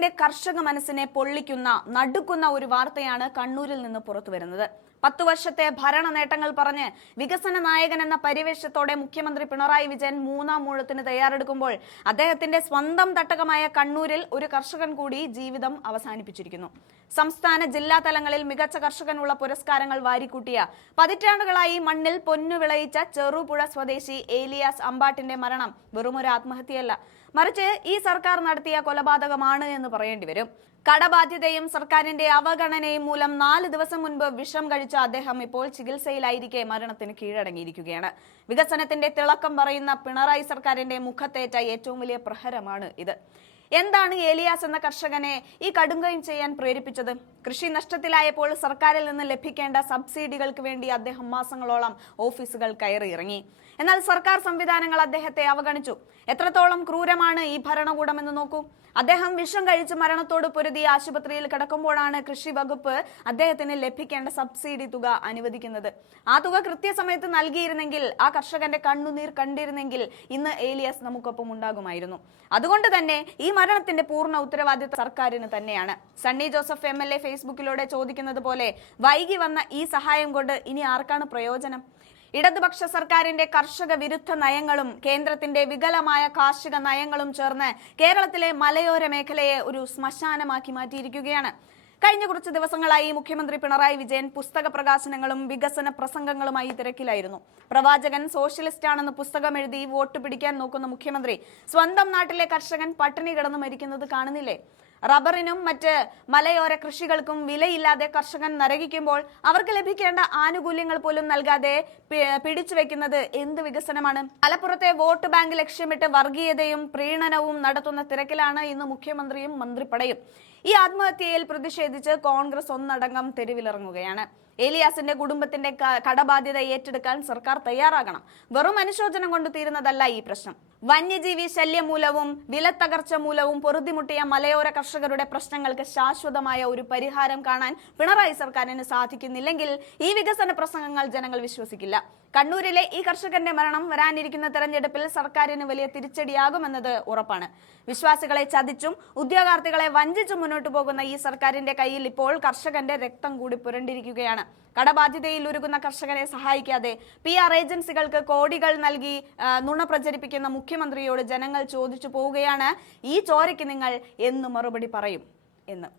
കേരളത്തിന്റെ കർഷക മനസ്സിനെ പൊള്ളിക്കുന്ന നടുക്കുന്ന ഒരു വാർത്തയാണ് കണ്ണൂരിൽ നിന്ന് പുറത്തുവരുന്നത്. 10 വർഷത്തെ ഭരണ നേട്ടങ്ങൾ പറഞ്ഞ് വികസന നായകൻ എന്ന പരിവേഷത്തോടെ മുഖ്യമന്ത്രി പിണറായി വിജയൻ മൂന്നാം ഊഴത്തിന് തയ്യാറെടുക്കുമ്പോൾ അദ്ദേഹത്തിന്റെ സ്വന്തം തട്ടകമായ കണ്ണൂരിൽ ഒരു കർഷകൻ കൂടി ജീവിതം അവസാനിപ്പിച്ചിരിക്കുന്നു. സംസ്ഥാന ജില്ലാ തലങ്ങളിൽ മികച്ച കർഷകനുള്ള പുരസ്കാരങ്ങൾ വാരിക്കൂട്ടിയ പതിറ്റാണ്ടുകളായി മണ്ണിൽ പൊന്നു വിളയിച്ച ചെറുപുഴ സ്വദേശി ഏലിയാസ് അമ്പാട്ടിന്റെ മരണം വെറുമൊരു ആത്മഹത്യയല്ല, മറിച്ച് ഈ സർക്കാർ നടത്തിയ കൊലപാതകമാണ് എന്ന് പറയേണ്ടി വരും. കടബാധ്യതയും സർക്കാരിന്റെ അവഗണനയും മൂലം 4 ദിവസം മുൻപ് വിഷം കഴിച്ച അദ്ദേഹം ഇപ്പോൾ ചികിത്സയിലായിരിക്കെ മരണത്തിന് കീഴടങ്ങിയിരിക്കുകയാണ്. വികസനത്തിന്റെ തിളക്കം പറയുന്ന പിണറായി സർക്കാരിന്റെ മുഖത്തേറ്റ ഏറ്റവും വലിയ പ്രഹരമാണ് ഇത്. എന്താണ് ഏലിയാസ് എന്ന കർഷകനെ ഈ കടുങ്കയും ചെയ്യാൻ പ്രേരിപ്പിച്ചത്? കൃഷി നഷ്ടത്തിലായപ്പോൾ സർക്കാരിൽ നിന്ന് ലഭിക്കേണ്ട സബ്സിഡികൾക്ക് വേണ്ടി അദ്ദേഹം മാസങ്ങളോളം ഓഫീസുകൾ കയറിയിറങ്ങി. എന്നാൽ സർക്കാർ സംവിധാനങ്ങൾ അദ്ദേഹത്തെ അവഗണിച്ചു. എത്രത്തോളം ക്രൂരമാണ് ഈ ഭരണകൂടം എന്ന് നോക്കൂ. അദ്ദേഹം വിഷം കഴിച്ച് മരണത്തോട് പൊരുതി ആശുപത്രിയിൽ കിടക്കുമ്പോഴാണ് കൃഷി വകുപ്പ് അദ്ദേഹത്തിന് ലഭിക്കേണ്ട സബ്സിഡി തുക അനുവദിക്കുന്നത്. ആ തുക കൃത്യസമയത്ത് നൽകിയിരുന്നെങ്കിൽ, ആ കർഷകന്റെ കണ്ണുനീർ കണ്ടിരുന്നെങ്കിൽ ഇന്ന് ഏലിയാസ് നമുക്കൊപ്പം ഉണ്ടാകുമായിരുന്നു. അതുകൊണ്ട് തന്നെ ഈ മരണത്തിന്റെ പൂർണ്ണ ഉത്തരവാദിത്വം സർക്കാരിന് തന്നെയാണ്. സണ്ണി ജോസഫ് MLA ഫേസ്ബുക്കിലൂടെ ചോദിക്കുന്നത് പോലെ വൈകി വന്ന ഈ സഹായം കൊണ്ട് ഇനി ആർക്കാണ് പ്രയോജനം? ഇടതുപക്ഷ സർക്കാരിന്റെ കർഷക വിരുദ്ധ നയങ്ങളും കേന്ദ്രത്തിന്റെ വികലമായ കാർഷിക നയങ്ങളും ചേർന്ന് കേരളത്തിലെ മലയോര മേഖലയെ ഒരു ശ്മശാനമാക്കി മാറ്റിയിരിക്കുകയാണ്. കഴിഞ്ഞ കുറച്ച് ദിവസങ്ങളായി മുഖ്യമന്ത്രി പിണറായി വിജയൻ പുസ്തക പ്രകാശനങ്ങളും വികസന പ്രസംഗങ്ങളുമായി തിരക്കിലായിരുന്നു. പ്രവാചകൻ സോഷ്യലിസ്റ്റാണെന്ന് പുസ്തകം എഴുതി വോട്ട് പിടിക്കാൻ നോക്കുന്ന മുഖ്യമന്ത്രി സ്വന്തം നാട്ടിലെ കർഷകൻ പട്ടിണി കിടന്ന് മരിക്കുന്നത് കാണുന്നില്ലേ? റബ്ബറിനും മറ്റ് മലയോര കൃഷികൾക്കും വിലയില്ലാതെ കർഷകൻ നരകിക്കുമ്പോൾ അവർക്ക് ലഭിക്കേണ്ട ആനുകൂല്യങ്ങൾ പോലും നൽകാതെ പിടിച്ചു വെക്കുന്നത് എന്ത് വികസനമാണ്? മലപ്പുറത്തെ വോട്ട് ബാങ്ക് ലക്ഷ്യമിട്ട് വർഗീയതയും പ്രീണനവും നടത്തുന്ന തിരക്കിലാണ് ഇന്ന് മുഖ്യമന്ത്രിയും മന്ത്രിപ്പടയും. ഈ ആത്മഹത്യയിൽ പ്രതിഷേധിച്ച് കോൺഗ്രസ് ഒന്നടങ്കം തെരുവിലിറങ്ങുകയാണ്. ഏലിയാസിന്റെ കുടുംബത്തിന്റെ കടബാധ്യത ഏറ്റെടുക്കാൻ സർക്കാർ തയ്യാറാകണം. വെറും അനുശോചനം കൊണ്ട് തീരുന്നതല്ല ഈ പ്രശ്നം. വന്യജീവി ശല്യം മൂലവും വിലത്തകർച്ച മൂലവും പൊറുതിമുട്ടിയ മലയോര കർഷകരുടെ പ്രശ്നങ്ങൾക്ക് ശാശ്വതമായ ഒരു പരിഹാരം കാണാൻ പിണറായി സർക്കാരിന് സാധിക്കുന്നില്ലെങ്കിൽ ഈ വികസന പ്രസംഗങ്ങൾ ജനങ്ങൾ വിശ്വസിക്കില്ല. കണ്ണൂരിലെ ഈ കർഷകന്റെ മരണം വരാനിരിക്കുന്ന തെരഞ്ഞെടുപ്പിൽ സർക്കാരിന് വലിയ തിരിച്ചടിയാകുമെന്നത് ഉറപ്പാണ്. വിശ്വാസികളെ ചതിച്ചും ഉദ്യോഗാർത്ഥികളെ വഞ്ചിച്ചും മുന്നോട്ടു പോകുന്ന ഈ സർക്കാരിന്റെ കയ്യിൽ ഇപ്പോൾ കർഷകന്റെ രക്തം കൂടി പുരണ്ടിരിക്കുകയാണ്. കടബാധ്യതയിൽ ഉരുകുന്ന കർഷകരെ സഹായിക്കാതെ PR ഏജൻസികൾക്ക് കോടികൾ നൽകി നുണ പ്രചരിപ്പിക്കുന്ന മുഖ്യമന്ത്രിയോട് ജനങ്ങൾ ചോദിച്ചു പോവുകയാണ്, ഈ ചോരയ്ക്ക് നിങ്ങൾ എന്ന് മറുപടി പറയും എന്ന്.